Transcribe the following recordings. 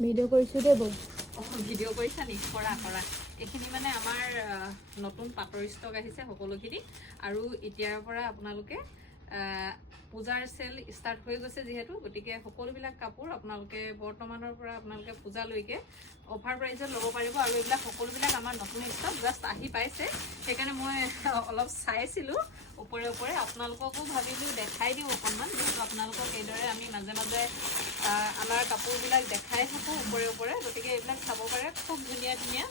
Video' কৰিছোঁ দেই বৌ। ভিডিঅ' কৰিছা নি? কৰা কৰা। এইখিনি মানে আমাৰ নতুন পাটৰ ষ্টক আহিছে সকলোখিনি, আৰু এতিয়াৰ পৰা আপোনালোকে পূজাৰ চেল ষ্টাৰ্ট হৈ গৈছে যিহেতু, গতিকে সকলোবিলাক কাপোৰ আপোনালোকে বৰ্তমানৰ পৰা আপোনালোকে পূজালৈকে অফাৰ প্ৰাইজত ল'ব পাৰিব। আৰু এইবিলাক সকলোবিলাক আমাৰ নতুন ষ্টক জাষ্ট আহি পাইছে, সেইকাৰণে মই অলপ চাইছিলোঁ ওপৰে ওপৰে। আপোনালোককো ভাবিলোঁ দেখাই দিওঁ অকণমান, যিহেতু আপোনালোকক এইদৰে আমি মাজে মাজে আমাৰ কাপোৰবিলাক দেখাই থাকোঁ ওপৰে ওপৰে, গতিকে এইবিলাক চাব পাৰে। খুব ধুনীয়া ধুনীয়া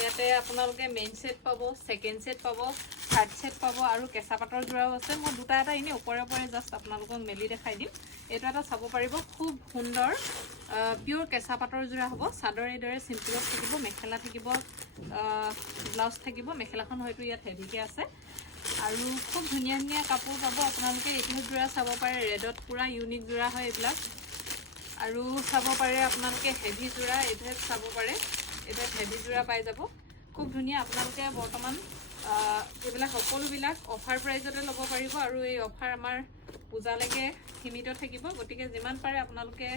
ইয়াতে আপোনালোকে মেইন ছেট পাব, ছেকেণ্ড ছেট পাব, থাৰ্ড ছেট পাব, আৰু কেঁচা পাটৰ যোৰাও আছে। মই দুটা এটা এনেই ওপৰে ওপৰে জাষ্ট আপোনালোকক মেলি দেখাই দিম। এইটো এটা চাব পাৰিব, খুব সুন্দৰ পিয়'ৰ কেঁচা পাটৰ যোৰা হ'ব। চাদৰ এইদৰে চিম্পুলত থাকিব, মেখেলা থাকিব, ব্লাউজ থাকিব। মেখেলাখন হয়তো ইয়াত হেভিকৈ আছে, আৰু খুব ধুনীয়া ধুনীয়া কাপোৰ পাব আপোনালোকে। এইটো যোৰা চাব পাৰে, ৰেডত পূৰা ইউনিক যোৰা হয় এইবিলাক। আৰু চাব পাৰে আপোনালোকে হেভি যোৰা, এইটোহে চাব পাৰে, এইটোত হেভি যোৰা পাই যাব। খুব ধুনীয়া, আপোনালোকে বৰ্তমান এইবিলাক সকলোবিলাক অফাৰ প্ৰাইজতে ল'ব পাৰিব, আৰু এই অফাৰ আমাৰ পূজালৈকে সীমিত থাকিব। গতিকে যিমান পাৰে আপোনালোকে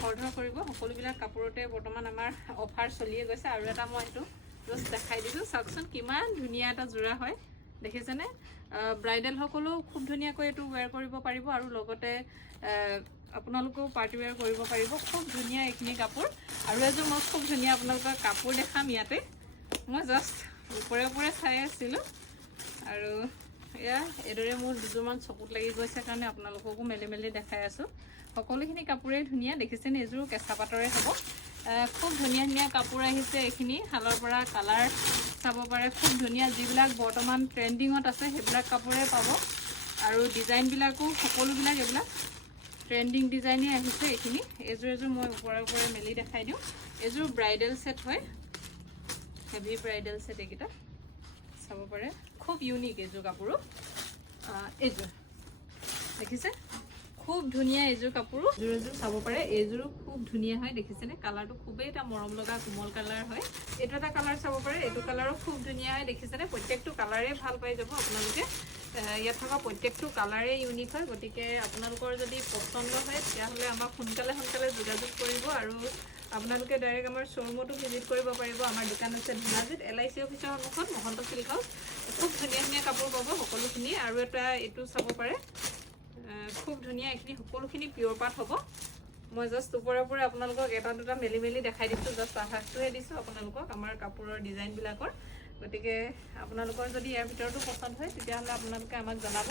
খৰধৰ কৰিব। সকলোবিলাক কাপোৰতে বৰ্তমান আমাৰ অফাৰ চলিয়ে গৈছে। আৰু এটা মই এইটো জাষ্ট দেখাই দিছোঁ, চাওকচোন কিমান ধুনীয়া এটা যোৰা হয়, দেখিছেনে? ব্ৰাইডেলসকলেও খুব ধুনীয়াকৈ এইটো ৱেৰ কৰিব পাৰিব, আৰু লগতে আপোনালোকেও পাৰ্টি ৱেৰ কৰিব পাৰিব। খুব ধুনীয়া এইখিনি কাপোৰ। আৰু এযোৰ মই খুব ধুনীয়া আপোনালোকৰ কাপোৰ দেখাম ইয়াতে। মই জাষ্ট ওপৰে ওপৰে চাই আছিলোঁ, আৰু এয়া এইদৰে মোৰ দুযোৰমান চকুত লাগি গৈছে কাৰণে আপোনালোককো মেলি মেলি দেখাই আছোঁ। সকলোখিনি কাপোৰেই ধুনীয়া, দেখিছেনে? এইযোৰ কেঁচা পাটৰে হ'ব। খুব ধুনীয়া ধুনীয়া কাপোৰ আহিছে এইখিনি শালৰ পৰা। কালাৰ চাব পাৰে, খুব ধুনীয়া। যিবিলাক বৰ্তমান ট্ৰেণ্ডিঙত আছে সেইবিলাক কাপোৰে পাব, আৰু ডিজাইনবিলাকো সকলোবিলাক এইবিলাক ট্ৰেণ্ডিং ডিজাইনেই আহিছে এইখিনি। এযোৰ মই ওপৰে ওপৰে মেলি দেখাই দিওঁ। এইযোৰ ব্ৰাইডেল ছেট হয়, হেভি ব্ৰাইডেল ছেট এইকেইটা চাব পাৰে। খুব ইউনিক এইযোৰ কাপোৰো। এইযোৰ দেখিছে, খুব ধুনীয়া এইযোৰ কাপোৰো। এযোৰ চাব পাৰে, এইযোৰো খুব ধুনীয়া হয়, দেখিছেনে? কালাৰটো খুবেই এটা মৰম লগা কোমল কালাৰ হয়। এইটো এটা কালাৰ চাব পাৰে, এইটো কালাৰো খুব ধুনীয়া হয়, দেখিছেনে? প্ৰত্যেকটো কালাৰেই ভাল পাই যাব আপোনালোকে। ইয়াত থকা প্ৰত্যেকটো কালাৰেই ইউনিক হয়। গতিকে আপোনালোকৰ যদি পচন্দ হয় তেতিয়াহ'লে আমাক সোনকালে যোগাযোগ কৰিব, আৰু আপোনালোকে ডাইৰেক্ট আমাৰ শ্ব'ৰুমতো ভিজিট কৰিব পাৰিব। আমাৰ দোকান আছে ধেমাজিত, LIC অফিচৰ সন্মুখত, মহন্ত চিল্ক হাউচ। খুব ধুনীয়া ধুনীয়া কাপোৰ পাব সকলোখিনি। আৰু এটা এইটো চাব পাৰে, খুব ধুনীয়া। এইখিনি সকলোখিনি পিয়'ৰ পাট হ'ব। মই জাষ্ট ওপৰে ওপৰে আপোনালোকক এটা দুটা মেলি মেলি দেখাই দিছোঁ, জাষ্ট আভাসটোহে দিছোঁ আপোনালোকক আমাৰ কাপোৰৰ ডিজাইনবিলাকৰ। গতিকে আপোনালোকৰ যদি ইয়াৰ ভিতৰতো পচন্দ হয় তেতিয়াহ'লে আপোনালোকে আমাক জনাব।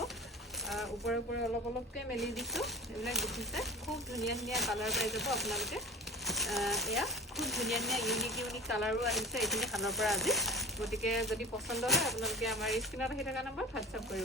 ওপৰে ওপৰে অলপ অলপকৈ মেলি দিছোঁ, এইবিলাক দেখিছে। খুব ধুনীয়া ধুনীয়া কালাৰ পাই যাব আপোনালোকে। এয়া খুব ধুনীয়া ধুনীয়া ইউনিক কালাৰো আহিছে এইখিনি শালৰ পৰা আজি। গতিকে যদি পচন্দ হয় আপোনালোকে আমাৰ স্ক্ৰীণত আহি থকা নম্বৰত হোৱাটছআপ কৰিব।